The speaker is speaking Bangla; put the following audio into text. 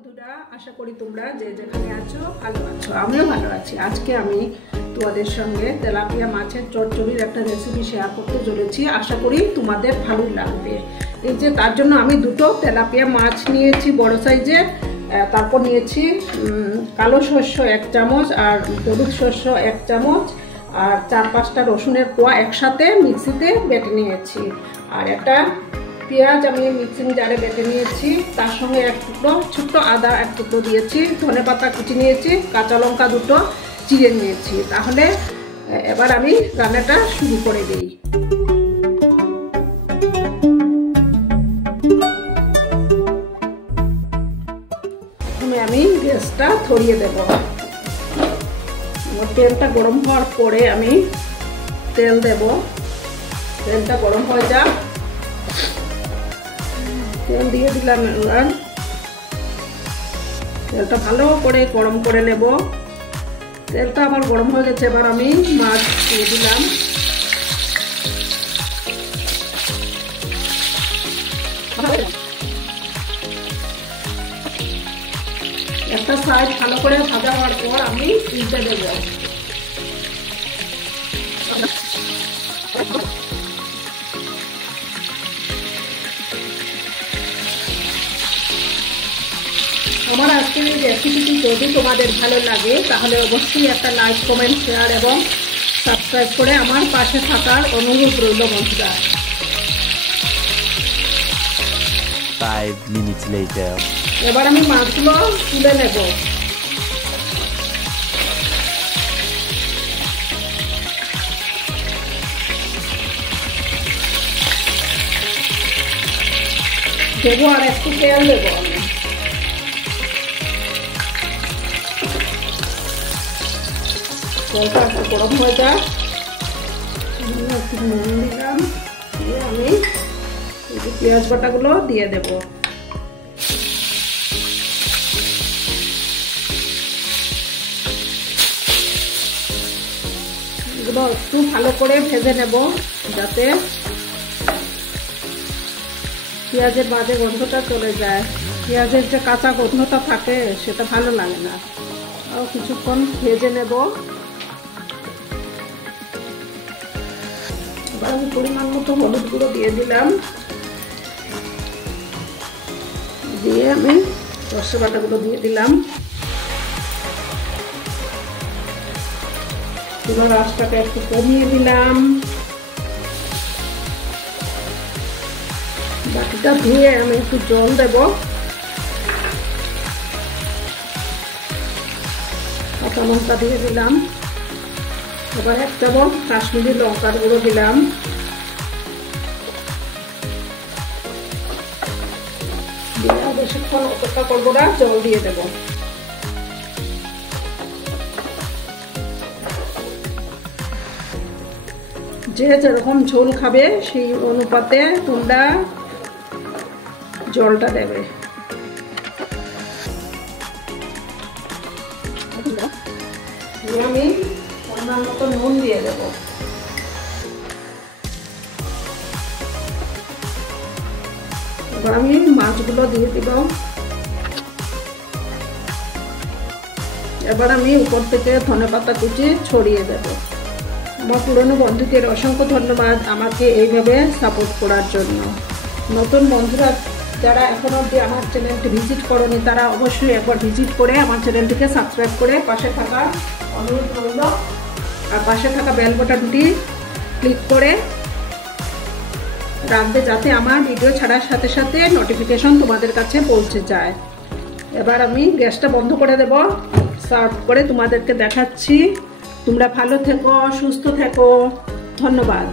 বন্ধুরা, আশা করি তোমরা যে যেখানে আছো ভালো আছো। আমিও ভালো আছি। আজকে আমি তোমাদের সঙ্গে তেলাপিয়া মাছের চচ্চড়ির একটা রেসিপি শেয়ার করতে চলেছি। আশা করি তোমাদের ভালোই লাগবে। এই যে তার জন্য আমি দুটো তেলাপিয়া মাছ নিয়েছি বড় সাইজের, তারপর নিয়েছি কালো শস্য 1 চামচ আর হলুদ শস্য 1 চামচ আর 4-5টা রসুনের কোয়া একসাথে মিক্সিতে বেটে নিয়েছি। আর একটা পেঁয়াজ আমি মিক্সিং জারে বেটে নিয়েছি, তার সঙ্গে 1 টুকরো ছোট্ট আদা 1 টুকরো দিয়েছি, ধনেপাতা কুচি নিয়েছি, কাঁচা লঙ্কা 2টো চিড়ে নিয়েছি। তাহলে এবার আমি রান্নাটা শুরু করে দিই। প্রথমে আমি গ্যাসটা ধরিয়ে দেব। তেলটা গরম হওয়ার পরে আমি তেল দেব। তেলটা গরম হয়ে যাক। তেল দিয়ে দিলাম। এবার তেলটা ভালো করে গরম করে নেব। তেলটা আমার গরম হয়ে গেছে। এবার আমি মাছ দিয়ে দিলাম। একটা সাইড ভালো করে ভাজা হওয়ার পর আমি উল্টে দেব। আমার আজকের এই রেসিপিটি যদি তোমাদের ভালো লাগে তাহলে অবশ্যই একটা লাইক, কমেন্ট, শেয়ার এবং সাবস্ক্রাইব করে আমার পাশে থাকার অনুরোধ রইল বন্ধুরা। 5 minutes later. এবার আমি মাছগুলো তুলে নেব। দেবো আর একটু তেল দেবো আমি। তেলটা একটু গরম হয়ে যাক। একটু নুন দিলাম, দিয়ে আমি পেঁয়াজ বাটাগুলো দিয়ে দেব। এগুলো একটু ভালো করে ভেজে নেব যাতে পেঁয়াজের বাজে গন্ধটা চলে যায়। পেঁয়াজের যে কাঁচা গন্ধটা থাকে সেটা ভালো লাগে না। আর কিছুক্ষণ ভেজে নেব। এবার আমি পরিমাণ মতো হলুদ গুঁড়ো দিয়ে দিলাম। দিয়ে আমি সর্ষে বাটাগুলো দিয়ে দিলাম। এবার আঁচটাকে একটু কমিয়ে দিলাম। বাটিটা ধুয়ে আমি একটু জল দেব। কাঁচা লঙ্কা দিয়ে দিলাম। এবার 1 চামচ কাশ্মীরি লঙ্কার গুঁড়ো দিলাম। দিয়ে বেশিক্ষণ অপেক্ষা করবো না, জল দিয়ে দেব। যে যেরকম ঝোল খাবে সেই অনুপাতে তোমরা জলটা দেবে। আমি পরিমাণ মতো নুন দিয়ে দেবো। এবার আমি মাছগুলো দিয়ে দিব। এবার আমি উপর থেকে ধনেপাতা কুচি ছড়িয়ে দেব। আমার পুরনো বন্ধুদের অসংখ্য ধন্যবাদ আমাকে এইভাবে সাপোর্ট করার জন্য। নতুন বন্ধুরা যারা এখনো অবধি আমার চ্যানেলটি ভিজিট করনি তারা অবশ্যই একবার ভিজিট করে আমার চ্যানেলটিকে সাবস্ক্রাইব করে পাশে থাকা অনুরোধ রইল। আর পাশে থাকা বেল বাটনটি ক্লিক করে রাখবে যাতে আমার ভিডিও ছাড়ার সাথে সাথে নোটিফিকেশন তোমাদের কাছে পৌঁছে যায়। এবার আমি গ্যাসটা বন্ধ করে দেব। সার্ভ করে তোমাদেরকে দেখাচ্ছি। তোমরা ভালো থেকো, সুস্থ থেকো। ধন্যবাদ।